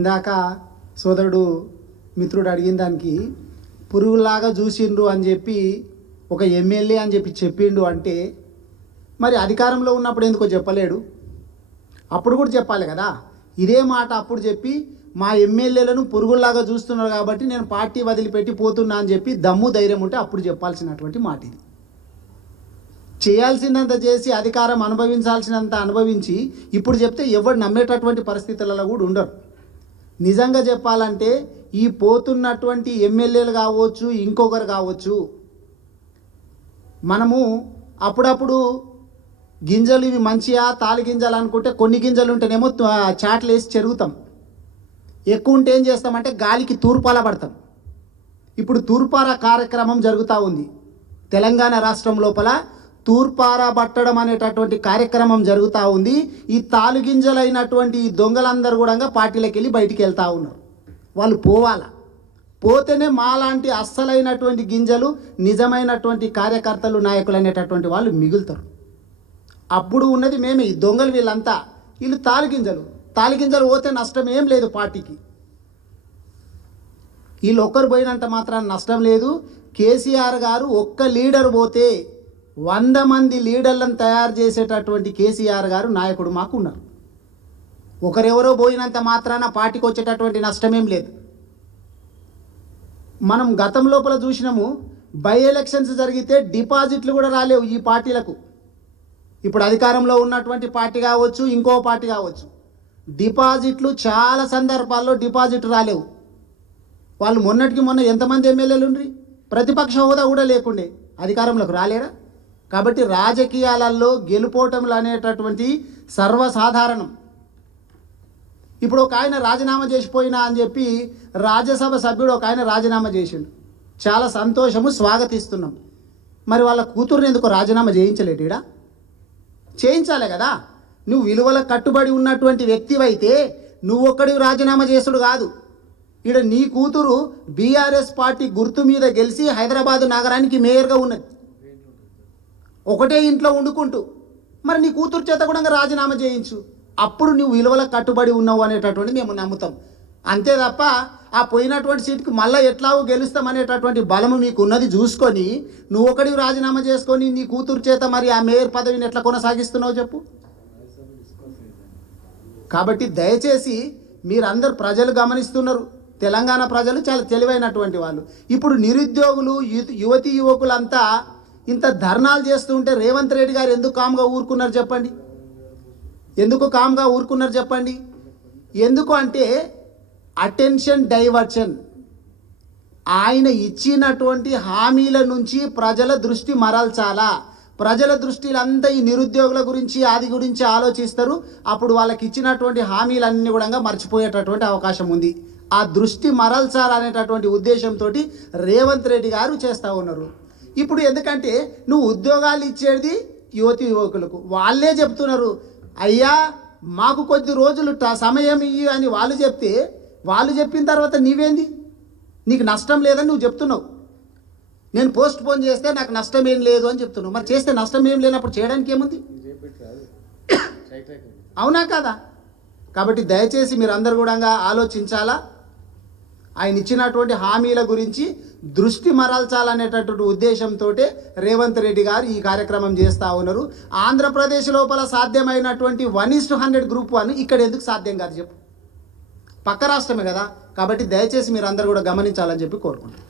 ఇందాక సోదరుడు మిత్రుడు అడిగిన దానికి పురుగులాగా చూసిండ్రు అని చెప్పి ఒక ఎమ్మెల్యే అని చెప్పి చెప్పిండు అంటే మరి అధికారంలో ఉన్నప్పుడు ఎందుకో చెప్పలేడు? అప్పుడు కూడా చెప్పాలి కదా. ఇదే మాట అప్పుడు చెప్పి మా ఎమ్మెల్యేలను పురుగుల్లాగా చూస్తున్నారు కాబట్టి నేను పార్టీ వదిలిపెట్టి పోతున్నా అని చెప్పి దమ్ము ధైర్యం ఉంటే అప్పుడు చెప్పాల్సినటువంటి మాట ఇది. చేయాల్సినంత చేసి అధికారం అనుభవించాల్సినంత అనుభవించి ఇప్పుడు చెప్తే ఎవరు నమ్మేటటువంటి పరిస్థితులలో కూడా ఉండరు. నిజంగా చెప్పాలంటే ఈ పోతున్నటువంటి ఎమ్మెల్యేలు కావచ్చు, ఇంకొకరు కావచ్చు, మనము అప్పుడప్పుడు గింజలు ఇవి మంచిగా తాలి గింజలు అనుకుంటే కొన్ని గింజలు ఉంటేనేమో చాట్లు వేసి చెరుగుతాం. ఎక్కువ ఉంటే ఏం చేస్తామంటే గాలికి తూర్పాల పడతాం. ఇప్పుడు తూర్పార కార్యక్రమం జరుగుతూ ఉంది. తెలంగాణ రాష్ట్రం లోపల తూర్పార పట్టడం అనేటటువంటి కార్యక్రమం జరుగుతూ ఉంది. ఈ తాలుగింజలైనటువంటి ఈ దొంగలందరూ కూడా పార్టీలకు వెళ్ళి బయటికి వెళ్తూ ఉన్నారు. వాళ్ళు పోవాలా, పోతేనే మాలాంటి అస్సలైనటువంటి గింజలు నిజమైనటువంటి కార్యకర్తలు నాయకులు అనేటటువంటి వాళ్ళు మిగులుతారు. అప్పుడు ఉన్నది మేమే, ఈ దొంగలు వీళ్ళంతా. వీళ్ళు తాలిగింజలు పోతే నష్టం ఏం లేదు పార్టీకి. వీళ్ళు ఒక్కరు పోయినంత మాత్రాన నష్టం లేదు. కేసీఆర్ గారు ఒక్క లీడర్ పోతే 100 మంది లీడర్లను తయారు చేసేటటువంటి కేసీఆర్ గారు నాయకుడు మాకు ఉన్నారు. ఒకరెవరో పోయినంత మాత్రాన పార్టీకి వచ్చేటటువంటి నష్టమేం లేదు. మనం గతం లోపల చూసినాము, బై ఎలక్షన్స్ జరిగితే డిపాజిట్లు కూడా రాలేవు ఈ పార్టీలకు. ఇప్పుడు అధికారంలో ఉన్నటువంటి పార్టీ కావచ్చు, ఇంకో పార్టీ కావచ్చు, డిపాజిట్లు చాలా సందర్భాల్లో డిపాజిట్ రాలేవు. వాళ్ళు మొన్నటికి మొన్న ఎంతమంది ఎమ్మెల్యేలు ఉండ్రి, ప్రతిపక్ష హోదా కూడా లేకుండే అధికారంలోకి రాలేరా? కాబట్టి రాజకీయాలలో గెలుపోటములు అనేటటువంటి సర్వసాధారణం. ఇప్పుడు ఒక ఆయన రాజీనామా చేసిపోయినా అని చెప్పి రాజ్యసభ సభ్యుడు ఒక ఆయన రాజీనామా చేసిండు. చాలా సంతోషము, స్వాగతిస్తున్నాం. మరి వాళ్ళ కూతురుని ఎందుకు రాజీనామా చేయించలేడు? ఈడ చేయించాలి కదా. నువ్వు విలువలకు కట్టుబడి ఉన్నటువంటి వ్యక్తివైతే నువ్వు ఒక్కడివి రాజీనామా చేసుడు కాదు. ఈడ నీ కూతురు బీఆర్ఎస్ పార్టీ గుర్తు మీద గెలిచి హైదరాబాదు నగరానికి మేయర్గా ఉన్నది, ఒకటే ఇంట్లో వండుకుంటూ. మరి నీ కూతురు చేత కూడా రాజీనామా చేయించు. అప్పుడు నువ్వు విలువలకు కట్టుబడి ఉన్నావు అనేటటువంటి మేము నమ్ముతాం. అంతే తప్ప ఆ పోయినటువంటి సీటుకి మళ్ళీ ఎట్లాగో గెలుస్తామనేటటువంటి బలము మీకు ఉన్నది చూసుకొని నువ్వు ఒకటి రాజీనామా చేసుకొని నీ కూతురు చేత మరి ఆ మేయర్ పదవిని ఎట్లా కొనసాగిస్తున్నావు చెప్పు. కాబట్టి దయచేసి మీరందరూ ప్రజలు గమనిస్తున్నారు. తెలంగాణ ప్రజలు చాలా తెలివైనటువంటి వాళ్ళు. ఇప్పుడు నిరుద్యోగులు, యువతీ యువకులంతా ఇంత ధర్నాలు చేస్తుంటే రేవంత్ రెడ్డి గారు ఎందుకు కామ్గా ఊరుకున్నారు చెప్పండి? ఎందుకు కామ్గా ఊరుకున్నారు చెప్పండి? ఎందుకు అంటే అటెన్షన్ డైవర్షన్. ఆయన ఇచ్చినటువంటి హామీల నుంచి ప్రజల దృష్టి మరల్చాలా. ప్రజల దృష్టిలో అంతా ఈ నిరుద్యోగుల గురించి ఆది గురించి ఆలోచిస్తారు. అప్పుడు వాళ్ళకి ఇచ్చినటువంటి హామీలన్నీ కూడా మర్చిపోయేటటువంటి అవకాశం ఉంది. ఆ దృష్టి మరల్చాలనేటటువంటి ఉద్దేశంతో రేవంత్ రెడ్డి గారు చేస్తూ ఉన్నారు. ఇప్పుడు ఎందుకంటే నువ్వు ఉద్యోగాలు ఇచ్చేది యువతి యువకులకు, వాళ్ళే చెప్తున్నారు, అయ్యా మాకు కొద్ది రోజులు సమయం ఇయ్యి అని వాళ్ళు చెప్తే, వాళ్ళు చెప్పిన తర్వాత నీవేంది, నీకు నష్టం లేదని నువ్వు చెప్తున్నావు. నేను పోస్ట్ పోన్ చేస్తే నాకు నష్టం ఏం లేదు అని చెప్తున్నావు. మరి చేస్తే నష్టం ఏం లేనప్పుడు చేయడానికి ఏముంది? అవునా కదా? కాబట్టి దయచేసి మీరు అందరు కూడా ఆలోచించాలా. ఆయన ఇచ్చినటువంటి హామీల గురించి దృష్టి మరల్చాలనేటటువంటి ఉద్దేశంతో రేవంత్ రెడ్డి గారు ఈ కార్యక్రమం చేస్తూ ఉన్నారు. ఆంధ్రప్రదేశ్ లోపల సాధ్యమైనటువంటి 1:100 గ్రూప్ 1 ఇక్కడ ఎందుకు సాధ్యం కాదు చెప్పు? పక్క రాష్ట్రమే కదా. కాబట్టి దయచేసి మీరు అందరూ కూడా గమనించాలని చెప్పి కోరుకుంటున్నాను.